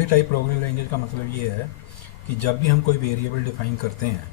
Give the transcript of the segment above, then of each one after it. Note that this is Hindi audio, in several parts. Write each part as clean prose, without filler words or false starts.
स्ट्रांगली टाइप प्रोग्रामिंग लैंग्वेज का मतलब ये है कि जब भी हम कोई वेरिएबल डिफाइन करते हैं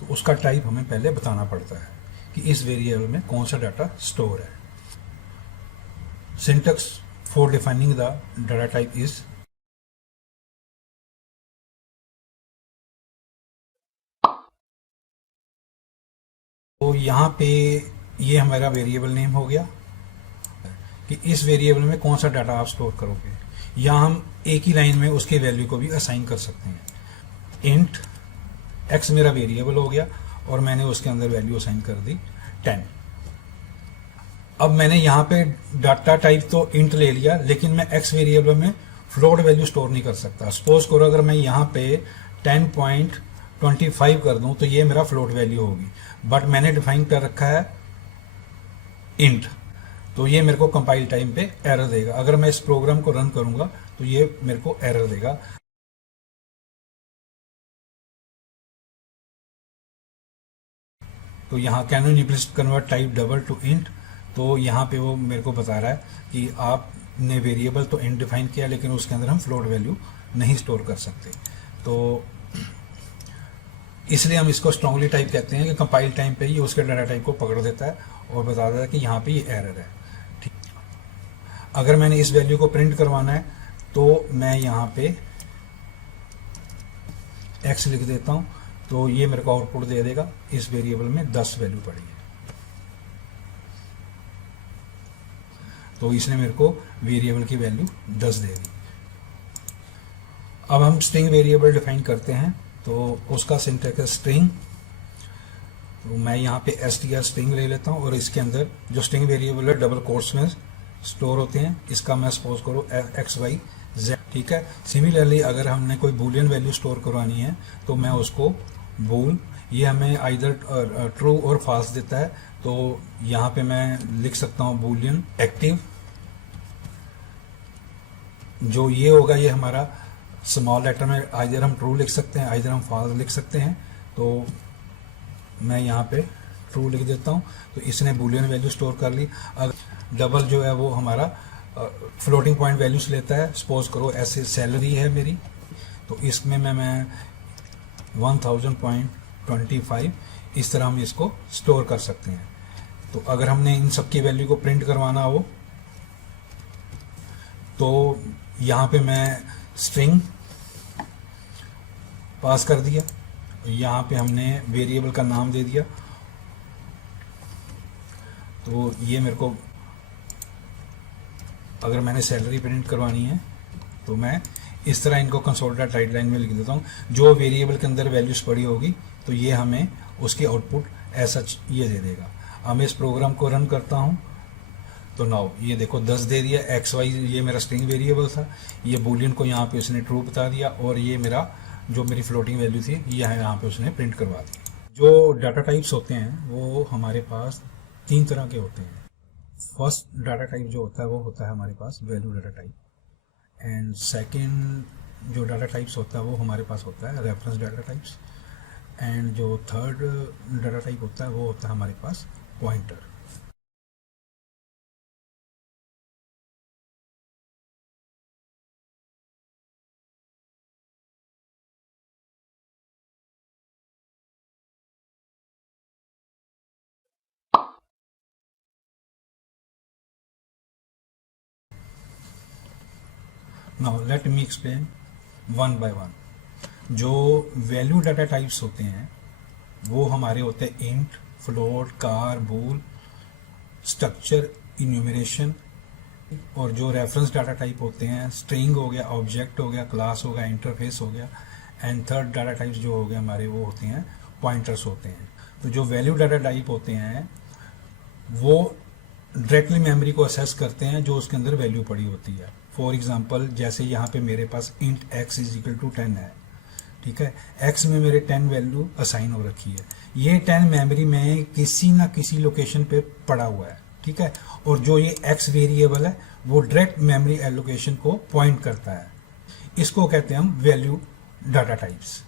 तो उसका टाइप हमें पहले बताना पड़ता है कि इस वेरिएबल में कौन सा डाटा स्टोर है। Syntax for defining the data type is तो यहाँ पे ये हमारा वेरिएबल नेम हो गया कि इस वेरिएबल में कौन सा डाटा आप स्टोर करोगे, या हम एक ही लाइन में उसके वैल्यू को भी असाइन कर सकते हैं। इंट एक्स मेरा वेरिएबल हो गया और मैंने उसके अंदर वैल्यू असाइन कर दी 10। अब मैंने यहाँ पे डाटा टाइप तो इंट ले लिया, लेकिन मैं एक्स वेरिएबल में फ्लोट वैल्यू स्टोर नहीं कर सकता। सपोज करो अगर मैं यहाँ पे 10.25 कर दूं तो ये मेरा फ्लोट वैल्यू होगी, बट मैंने डिफाइन कर रखा है इंट, तो ये मेरे को कंपाइल टाइम पे एरर देगा। अगर मैं इस प्रोग्राम को रन करूंगा तो ये मेरे को एरर देगा। तो यहाँ can you please convert type double two int, तो यहाँ पे वो मेरे को बता रहा है कि आपने वेरिएबल तो इंट डिफाइन किया लेकिन उसके अंदर हम फ्लोट वैल्यू नहीं स्टोर कर सकते। तो इसलिए हम इसको स्ट्रांगली टाइप कहते हैं कि कंपाइल टाइम पे ही उसके डाटा टाइप को पकड़ देता है और बता देता है कि यहाँ पे ये एरर है। ठीक, अगर मैंने इस वैल्यू को प्रिंट करवाना है तो मैं यहाँ पे एक्स लिख देता हूँ, तो ये मेरे को आउटपुट दे देगा इस वेरिएबल में 10 वैल्यू पड़ी है। तो इसने मेरे को वेरिएबल की वैल्यू 10 दे दी। अब हम स्ट्रिंग वेरिएबल डिफाइन करते हैं, तो उसका सिंटैक्स है स्ट्रिंग। तो मैं यहाँ पे str स्ट्रिंग ले लेता हूँ और इसके अंदर जो स्ट्रिंग वेरिएबल है डबल कोट्स में स्टोर होते हैं। इसका मैं सपोज करो एक्स वाई जेड, ठीक है। सिमिलरली अगर हमने कोई बूलियन वैल्यू स्टोर करवानी है तो मैं उसको बूल, ये हमें आइदर ट्रू और फॉल्स देता है, तो यहाँ पे मैं लिख सकता हूँ बूलियन एक्टिव। जो ये होगा ये हमारा स्मॉल लेटर में आइदर हम ट्रू लिख सकते हैं, आइदर हम फॉल्स लिख सकते हैं। तो मैं यहाँ पे ट्रू लिख देता हूँ, तो इसने बूलियन वैल्यू स्टोर कर ली। अगर डबल जो है वो हमारा फ्लोटिंग पॉइंट वैल्यूज लेता है। सपोज करो ऐसे सैलरी है मेरी, तो इसमें मैं 1000.25 इस तरह हम इसको स्टोर कर सकते हैं। तो अगर हमने इन सब की वैल्यू को प्रिंट करवाना हो तो यहाँ पे मैं स्ट्रिंग पास कर दिया, यहाँ पे हमने वेरिएबल का नाम दे दिया। तो ये मेरे को अगर मैंने सैलरी प्रिंट करवानी है तो मैं इस तरह इनको कंसोल डॉट राइट लाइन में लिख देता हूँ। जो वेरिएबल के अंदर वैल्यूज पड़ी होगी तो ये हमें उसकी आउटपुट ऐसा ये दे देगा। अब मैं इस प्रोग्राम को रन करता हूँ तो नाउ ये देखो 10 दे दिया। एक्स वाई ये मेरा स्ट्रिंग वेरिएबल था, ये बूलियन को यहाँ पे उसने ट्रू बता दिया और ये मेरा जो मेरी फ्लोटिंग वैल्यू थी ये यहाँ पे उसने प्रिंट करवा दी। जो डाटा टाइप्स होते हैं वो हमारे पास 3 तरह के होते हैं। फर्स्ट डाटा टाइप जो होता है वो होता है हमारे पास value data type, and second जो डाटा टाइप्स होता है वो हमारे पास होता है रेफरेंस डाटा टाइप्स, एंड जो थर्ड डाटा टाइप होता है वो होता है हमारे पास pointer. Now let me explain one by one. जो वैल्यू डाटा टाइप्स होते हैं वो हमारे होते हैं int, float, char, bool, structure, enumeration. और जो रेफरेंस डाटा टाइप होते हैं स्ट्रिंग हो गया, ऑब्जेक्ट हो गया, क्लास हो गया, इंटरफेस हो गया। एंड थर्ड डाटा टाइप्स जो हो गए हमारे वो होते हैं पॉइंटर्स होते हैं। तो जो वैल्यू डाटा टाइप होते हैं वो डायरेक्टली मेमोरी को असेस करते हैं जो उसके अंदर वैल्यू पड़ी होती है। फॉर एग्जांपल जैसे यहाँ पे मेरे पास int x is equal to 10 है, ठीक है। x में मेरे 10 वैल्यू असाइन हो रखी है। ये 10 मेमोरी में किसी ना किसी लोकेशन पे पड़ा हुआ है, ठीक है। और जो ये x वेरिएबल है वो डायरेक्ट मेमोरी एलोकेशन को पॉइंट करता है। इसको कहते हैं हम वैल्यू डाटा टाइप्स।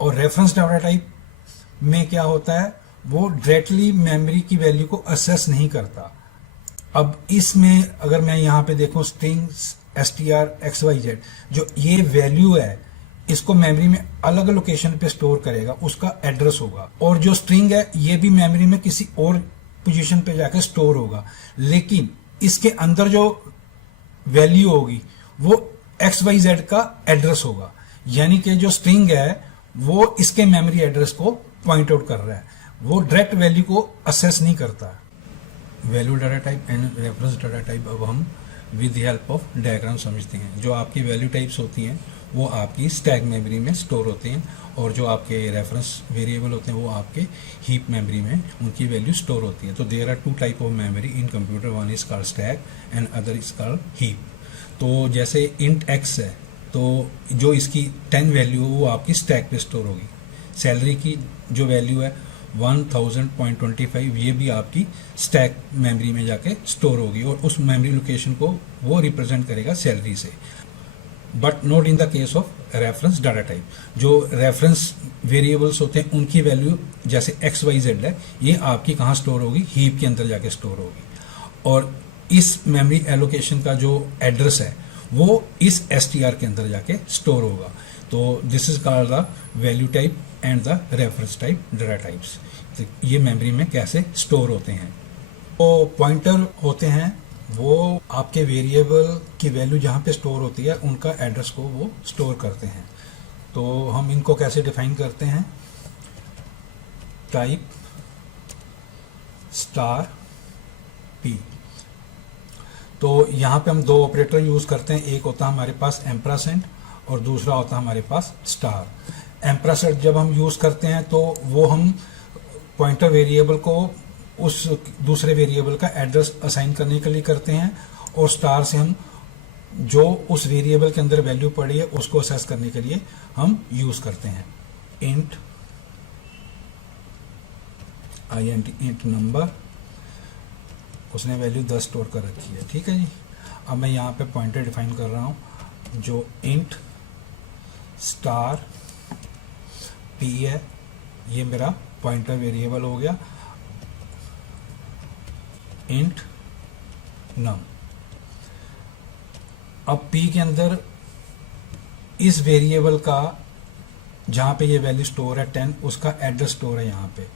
और रेफरेंस डाटा टाइप में क्या होता है, वो डायरेक्टली मेमोरी की वैल्यू को असेस नहीं करता। अब इसमें अगर मैं यहाँ पे देखूं स्ट्रिंग्स str_xyz, जो ये वैल्यू है इसको मेमोरी में अलग लोकेशन पे स्टोर करेगा, उसका एड्रेस होगा। और जो स्ट्रिंग है ये भी मेमोरी में किसी और पोजीशन पे जाकर स्टोर होगा, लेकिन इसके अंदर जो वैल्यू होगी वो XYZ का एड्रेस होगा। यानी कि जो स्ट्रिंग है वो इसके मेमोरी एड्रेस को पॉइंट आउट कर रहा है, वो डायरेक्ट वैल्यू को असेस नहीं करता। Value data type and reference data type अब हम with the help of diagram समझते हैं। जो आपकी वैल्यू टाइप्स होती हैं वो आपकी स्टैक मेमोरी में स्टोर होते हैं, और जो आपके रेफरेंस वेरिएबल होते हैं वो आपके हीप मेमोरी में उनकी वैल्यू स्टोर होती है। तो there are two type of memory in computer, one is called stack and other is called heap. तो जैसे इंट एक्स है तो जो इसकी 10 वैल्यू है वो आपकी स्टैक पे स्टोर होगी। सैलरी की जो वैल्यू है 1000.25 ये भी आपकी स्टैक मेमोरी में जाके स्टोर होगी, और उस मेमोरी लोकेशन को वो रिप्रेजेंट करेगा सैलरी से। But not in the case of reference data type. जो रेफरेंस वेरिएबल्स होते हैं उनकी वैल्यू जैसे XYZ है, ये आपकी कहाँ स्टोर होगी, हीप के अंदर जाके स्टोर होगी, और इस मेमोरी एलोकेशन का जो एड्रेस है वो इस STR के अंदर जाके स्टोर होगा। तो this is called the value type and the reference type data types. तो ये मेमोरी में कैसे स्टोर होते हैं। तो पॉइंटर होते हैं वो आपके वेरिएबल की वैल्यू जहाँ पे स्टोर होती है उनका एड्रेस को वो स्टोर करते हैं। तो हम इनको कैसे डिफाइन करते हैं, टाइप स्टार पी। तो यहाँ पे हम दो ऑपरेटर यूज करते हैं, एक होता है हमारे पास एम्परसेंड और दूसरा होता है हमारे पास स्टार। एम्परसेंड जब हम यूज करते हैं तो वो हम पॉइंटर वेरिएबल को उस दूसरे वेरिएबल का एड्रेस असाइन करने के लिए करते हैं, और स्टार से हम जो उस वेरिएबल के अंदर वैल्यू पड़ी है उसको असेस करने के लिए हम यूज करते हैं। इंट इंट नंबर, उसने वैल्यू 10 स्टोर कर रखी है, ठीक है जी। अब मैं यहाँ पे पॉइंटर डिफाइन कर रहा हूँ, जो इंट स्टार पी है ये मेरा पॉइंटर वेरिएबल हो गया। इंट नम, अब p के अंदर इस वेरिएबल का जहां पे ये वैल्यू स्टोर है 10, उसका एड्रेस स्टोर है यहाँ पे।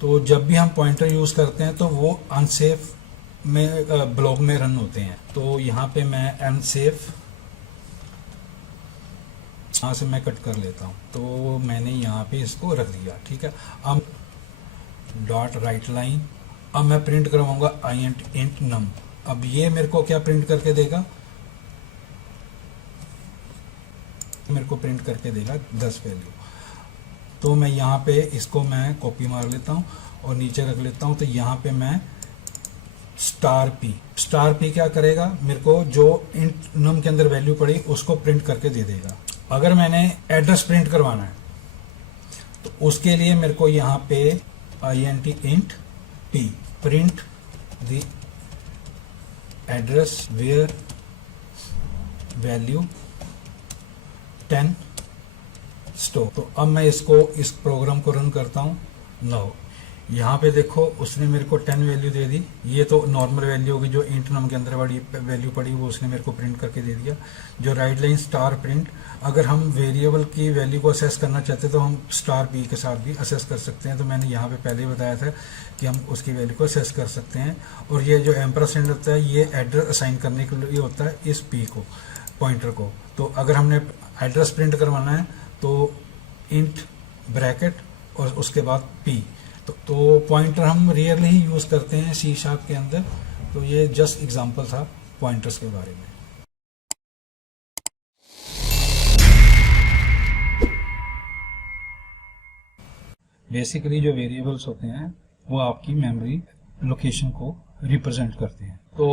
तो जब भी हम पॉइंटर यूज करते हैं तो वो अनसेफ में ब्लॉक में रन होते हैं। तो यहाँ पे मैं अनसेफ यहाँ से मैं कट कर लेता हूँ, तो मैंने यहाँ पे इसको रख दिया, ठीक है। अब डॉट राइट लाइन, अब मैं प्रिंट करवाऊंगा इंट नम। अब ये मेरे को क्या प्रिंट करके देगा, मेरे को प्रिंट करके देगा 10 वैल्यू। तो मैं यहाँ पे इसको मैं कॉपी मार लेता हूँ और नीचे रख लेता हूँ। तो यहाँ पे मैं स्टार पी क्या करेगा, मेरे को जो इंट नम के अंदर वैल्यू पड़ी उसको प्रिंट करके दे देगा। अगर मैंने एड्रेस प्रिंट करवाना है तो उसके लिए मेरे को यहाँ पे int p print the address where value 10 store. तो अब मैं इस प्रोग्राम को रन करता हूँ। नो, यहाँ पे देखो उसने मेरे को 10 वैल्यू दे दी। ये तो नॉर्मल वैल्यू होगी जो इंट नम के अंदर वाली वैल्यू पड़ी वो उसने मेरे को प्रिंट करके दे दिया। जो राइट लाइन स्टार प्रिंट, अगर हम वेरिएबल की वैल्यू को असेस करना चाहते तो हम स्टार पी के साथ भी असेस कर सकते हैं। तो मैंने यहाँ पे पहले ही बताया था कि हम उसकी वैल्यू को असेस कर सकते हैं। और ये जो एम्परसेंड होता है ये एड्रेस असाइन करने के लिए होता है इस पी को, पॉइंटर को। तो अगर हमने एड्रेस प्रिंट करवाना है तो इंट ब्रैकेट और उसके बाद पी। तो पॉइंटर हम रेयरली ही यूज करते हैं C# के अंदर। तो ये जस्ट एग्जांपल था पॉइंटर्स के बारे में। बेसिकली जो वेरिएबल्स होते हैं वो आपकी मेमोरी लोकेशन को रिप्रेजेंट करते हैं। तो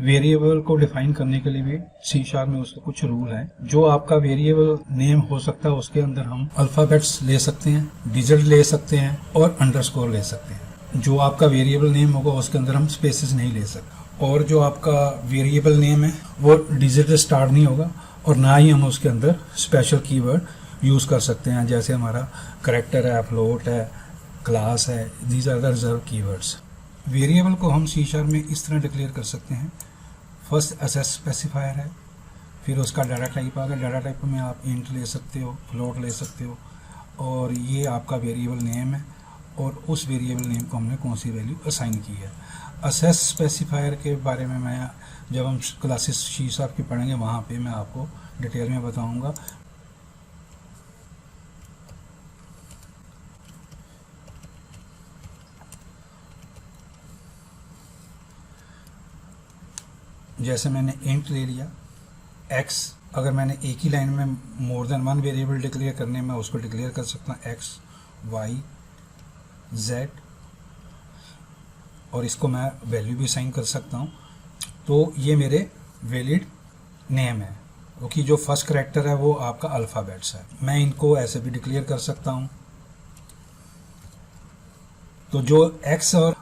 वेरिएबल को डिफाइन करने के लिए भी C# में उसके कुछ रूल हैं। जो आपका वेरिएबल नेम हो सकता है उसके अंदर हम अल्फाबेट्स ले सकते हैं, डिजिट ले सकते हैं और अंडरस्कोर ले सकते हैं। जो आपका वेरिएबल नेम होगा उसके अंदर हम स्पेसेस नहीं ले सकते। और जो आपका वेरिएबल नेम है वो डिजिट से स्टार्ट नहीं होगा, और ना ही हम उसके अंदर स्पेशल कीवर्ड यूज कर सकते हैं, जैसे हमारा करैक्टर है, फ्लोट है, क्लास है। These are the reserved keywords. Variable को हम C# में इस तरह डिक्लेयर कर सकते हैं। फर्स्ट असेस स्पेसिफायर है, फिर उसका डाटा टाइप आ गया। डाटा टाइप में आप इंट ले सकते हो, फ्लोट ले सकते हो, और ये आपका वेरिएबल नेम है, और उस वेरिएबल नेम को हमने कौन सी वैल्यू असाइन की है। असेस स्पेसिफायर के बारे में मैं जब हम क्लासेस C# की पढ़ेंगे वहाँ पे मैं आपको डिटेल में बताऊँगा। जैसे मैंने इंट ले लिया x, अगर मैंने एक ही लाइन में more than one variable declare करने में उसको डिक्लेयर कर सकता हूँ x, y, z, और इसको मैं वैल्यू भी असाइन कर सकता हूँ। तो ये मेरे वैलिड नेम है, क्योंकि जो फर्स्ट करैक्टर है वो आपका अल्फ़ाबेट्स है। मैं इनको ऐसे भी डिक्लेयर कर सकता हूँ। तो जो x और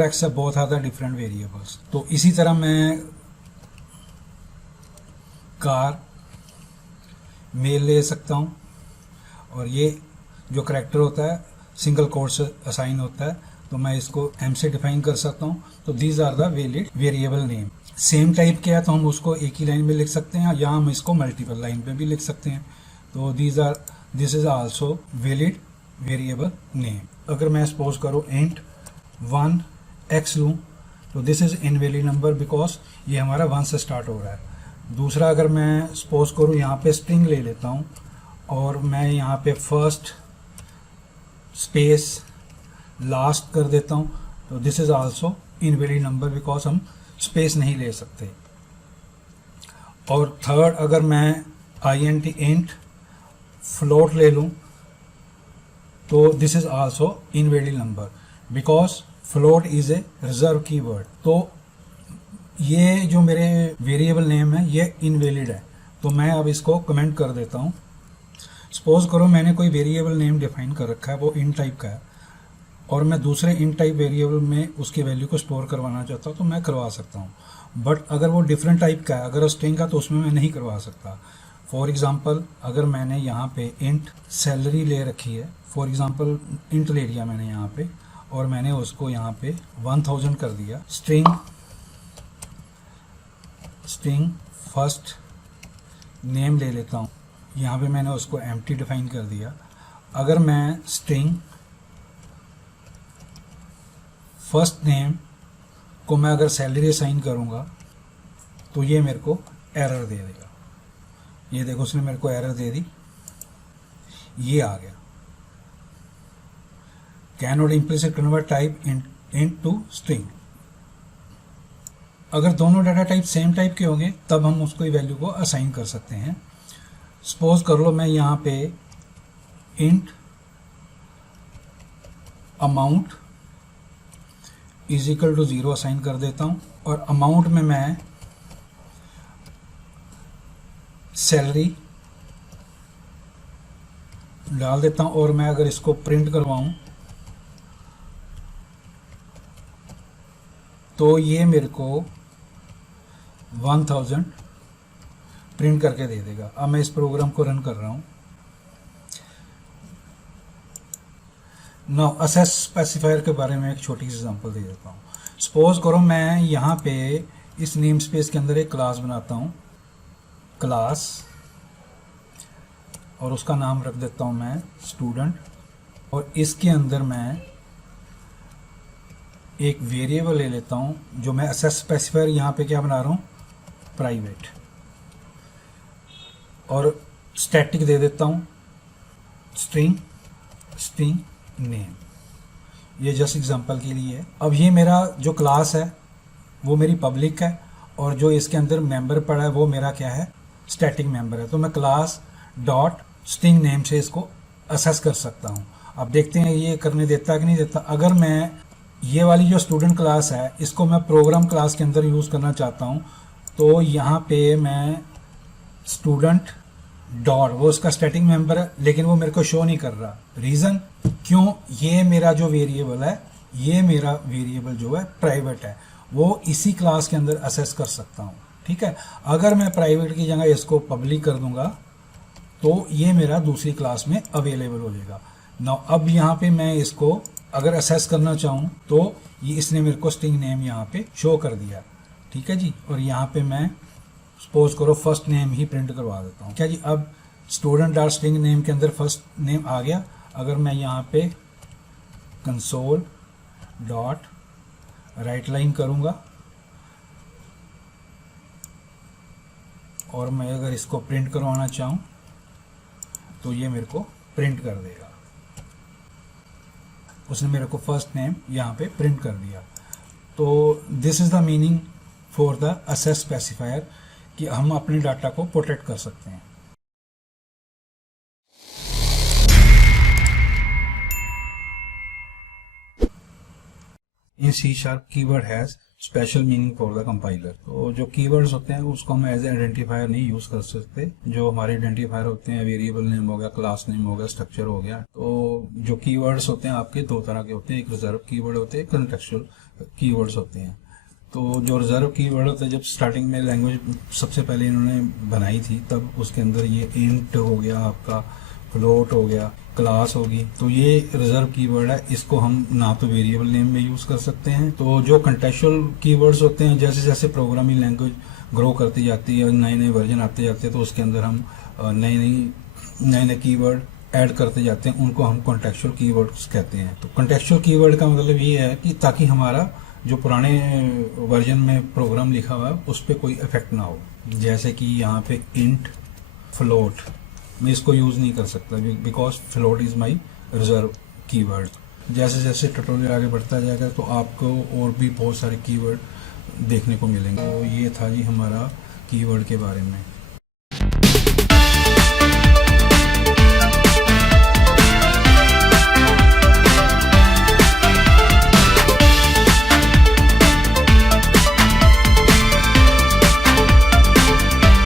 _x है both are the different variables. तो इसी तरह मैं कार मेल ले सकता हूँ, और ये जो करैक्टर होता है सिंगल कोट से असाइन होता है, तो मैं इसको m से डिफाइन कर सकता हूँ। तो these are the valid variable name. Same type के है तो हम उसको एक ही लाइन में लिख सकते हैं, या हम इसको मल्टीपल लाइन पे भी लिख सकते हैं। तो this is also valid variable name. अगर मैं सपोज करूँ इंट 1x लूँ, तो this is invalid number because ये हमारा 1 से स्टार्ट हो रहा है। दूसरा, अगर मैं सपोज करूँ यहाँ पे स्ट्रिंग ले लेता हूँ, और मैं यहाँ पे फर्स्ट स्पेस लास्ट कर देता हूँ, तो this is also invalid number because हम स्पेस नहीं ले सकते। और थर्ड, अगर मैं इंट फ्लोट ले लूँ, तो this is also invalid number because float is a reserve keyword. तो ये जो मेरे वेरिएबल नेम है ये इनवैलिड है। तो मैं अब इसको कमेंट कर देता हूँ। सपोज करो मैंने कोई वेरिएबल नेम डिफाइन कर रखा है, वो इन टाइप का है, और मैं दूसरे इन टाइप वेरिएबल में उसकी वैल्यू को स्टोर करवाना चाहता हूँ, तो मैं करवा सकता हूँ। बट अगर वो डिफरेंट टाइप का है, अगर स्ट्रिंग का, तो उसमें मैं नहीं करवा सकता। फॉर एग्जांपल, अगर मैंने यहाँ पे इंट सैलरी ले रखी है, फॉर एग्जांपल इंट ले लिया मैंने यहाँ पे, और मैंने उसको यहाँ पे 1000 कर दिया। स्ट्रिंग फर्स्ट नेम ले लेता हूँ, यहाँ पे मैंने उसको एम्प्टी डिफाइन कर दिया। अगर मैं स्ट्रिंग फर्स्ट नेम को मैं अगर सैलरी असाइन करूँगा, तो ये मेरे को एरर दे देगा। ये देखो, उसने मेरे को एरर दे दी, ये आ गया, can not implicit convert type into string. अगर दोनों डाटा टाइप सेम टाइप के होंगे तब हम उसको वैल्यू को असाइन कर सकते हैं। सपोज कर लो मैं यहाँ पे int amount is equal to 0 assign कर देता हूँ, और अमाउंट में मैं सैलरी डाल देता हूँ, और मैं अगर इसको प्रिंट करवाऊँ तो ये मेरे को 1000 प्रिंट करके दे देगा। अब मैं इस प्रोग्राम को रन कर रहा हूँ। नाउ असेस स्पेसिफायर के बारे में एक छोटी सी एग्जांपल दे देता हूँ। सपोज करो मैं यहाँ पे इस नेम स्पेस के अंदर एक क्लास बनाता हूँ, क्लास, और उसका नाम रख देता हूँ मैं स्टूडेंट, और इसके अंदर मैं एक वेरिएबल ले लेता हूँ जो मैं असेस स्पेसिफायर यहाँ पे क्या बना रहा हूँ, प्राइवेट, और स्टैटिक दे देता हूँ स्ट्रिंग नेम। ये जस्ट एग्जांपल के लिए है। अब ये मेरा जो क्लास है वो मेरी पब्लिक है, और जो इसके अंदर मेंबर पड़ा है वो मेरा क्या है, स्टैटिक मेंबर है। तो मैं क्लास डॉट स्ट्रिंग नेम से इसको असेस कर सकता हूँ। अब देखते हैं ये करने देता है कि नहीं देता। अगर मैं ये वाली जो स्टूडेंट क्लास है इसको मैं प्रोग्राम क्लास के अंदर यूज़ करना चाहता हूँ, तो यहाँ पे मैं स्टूडेंट डॉट, वो उसका स्टैटिक मेंबर है लेकिन वो मेरे को शो नहीं कर रहा। रीज़न क्यों, ये मेरा जो वेरिएबल है, ये मेरा वेरिएबल जो है प्राइवेट है, वो इसी क्लास के अंदर असेस कर सकता हूँ। ठीक है, अगर मैं प्राइवेट की जगह इसको पब्लिक कर दूंगा तो ये मेरा दूसरी क्लास में अवेलेबल हो जाएगा। नाउ अब यहाँ पे मैं इसको अगर असेस करना चाहूँ तो ये इसने मेरे को स्ट्रिंग नेम यहाँ पे शो कर दिया। ठीक है जी, और यहाँ पे मैं सपोज करो फर्स्ट नेम ही प्रिंट करवा देता हूँ। क्या जी, अब स्टूडेंट डॉट स्ट्रिंग नेम के अंदर फर्स्ट नेम आ गया। अगर मैं यहाँ पे कंसोल डॉट राइट लाइन करूँगा और मैं अगर इसको प्रिंट करवाना चाहूँ तो ये मेरे को प्रिंट कर देगा। उसने मेरे को फर्स्ट नेम यहाँ पे प्रिंट कर दिया। तो this is the meaning for the access specifier कि हम अपने डाटा को प्रोटेक्ट कर सकते हैं। In C sharp keyword has special meaning for the compiler. तो जो कीवर्ड्स होते हैं उसको हम एज ए आइडेंटिफायर नहीं यूज कर सकते। जो हमारे आइडेंटिफायर होते हैं वेरिएबल नेम हो गया, क्लास नेम हो गया, स्ट्रक्चर हो गया। तो जो कीवर्ड्स होते हैं आपके दो तरह के होते हैं, एक रिजर्व कीवर्ड होते हैं, कंटेक्चुअल कीवर्ड्स होते हैं। तो जो रिजर्व कीवर्ड होता है, जब स्टार्टिंग में लैंग्वेज सबसे पहले इन्होंने बनाई थी तब उसके अंदर ये इंट हो गया, आपका फ्लोट हो गया, क्लास होगी, तो ये रिजर्व कीवर्ड है। इसको हम ना तो वेरिएबल नेम में यूज कर सकते हैं। तो जो कंटेक्चुअल कीवर्ड्स होते हैं, जैसे जैसे प्रोग्रामिंग लैंग्वेज ग्रो करती जाती है, नए नए वर्जन आते जाते हैं, तो उसके अंदर हम नए नए कीवर्ड ऐड करते जाते हैं, उनको हम कॉन्टेक्चुअल कीवर्ड्स कहते हैं। तो कॉन्टेक्चुअल कीवर्ड का मतलब ये है कि ताकि हमारा जो पुराने वर्जन में प्रोग्राम लिखा हुआ है उस पर कोई इफेक्ट ना हो। जैसे कि यहाँ पे इंट फ्लोट, मैं इसको यूज नहीं कर सकता because float is my reserve keyword. जैसे जैसे ट्यूटोरियल आगे बढ़ता जाएगा तो आपको और भी बहुत सारे कीवर्ड देखने को मिलेंगे। तो ये था जी हमारा कीवर्ड के बारे में।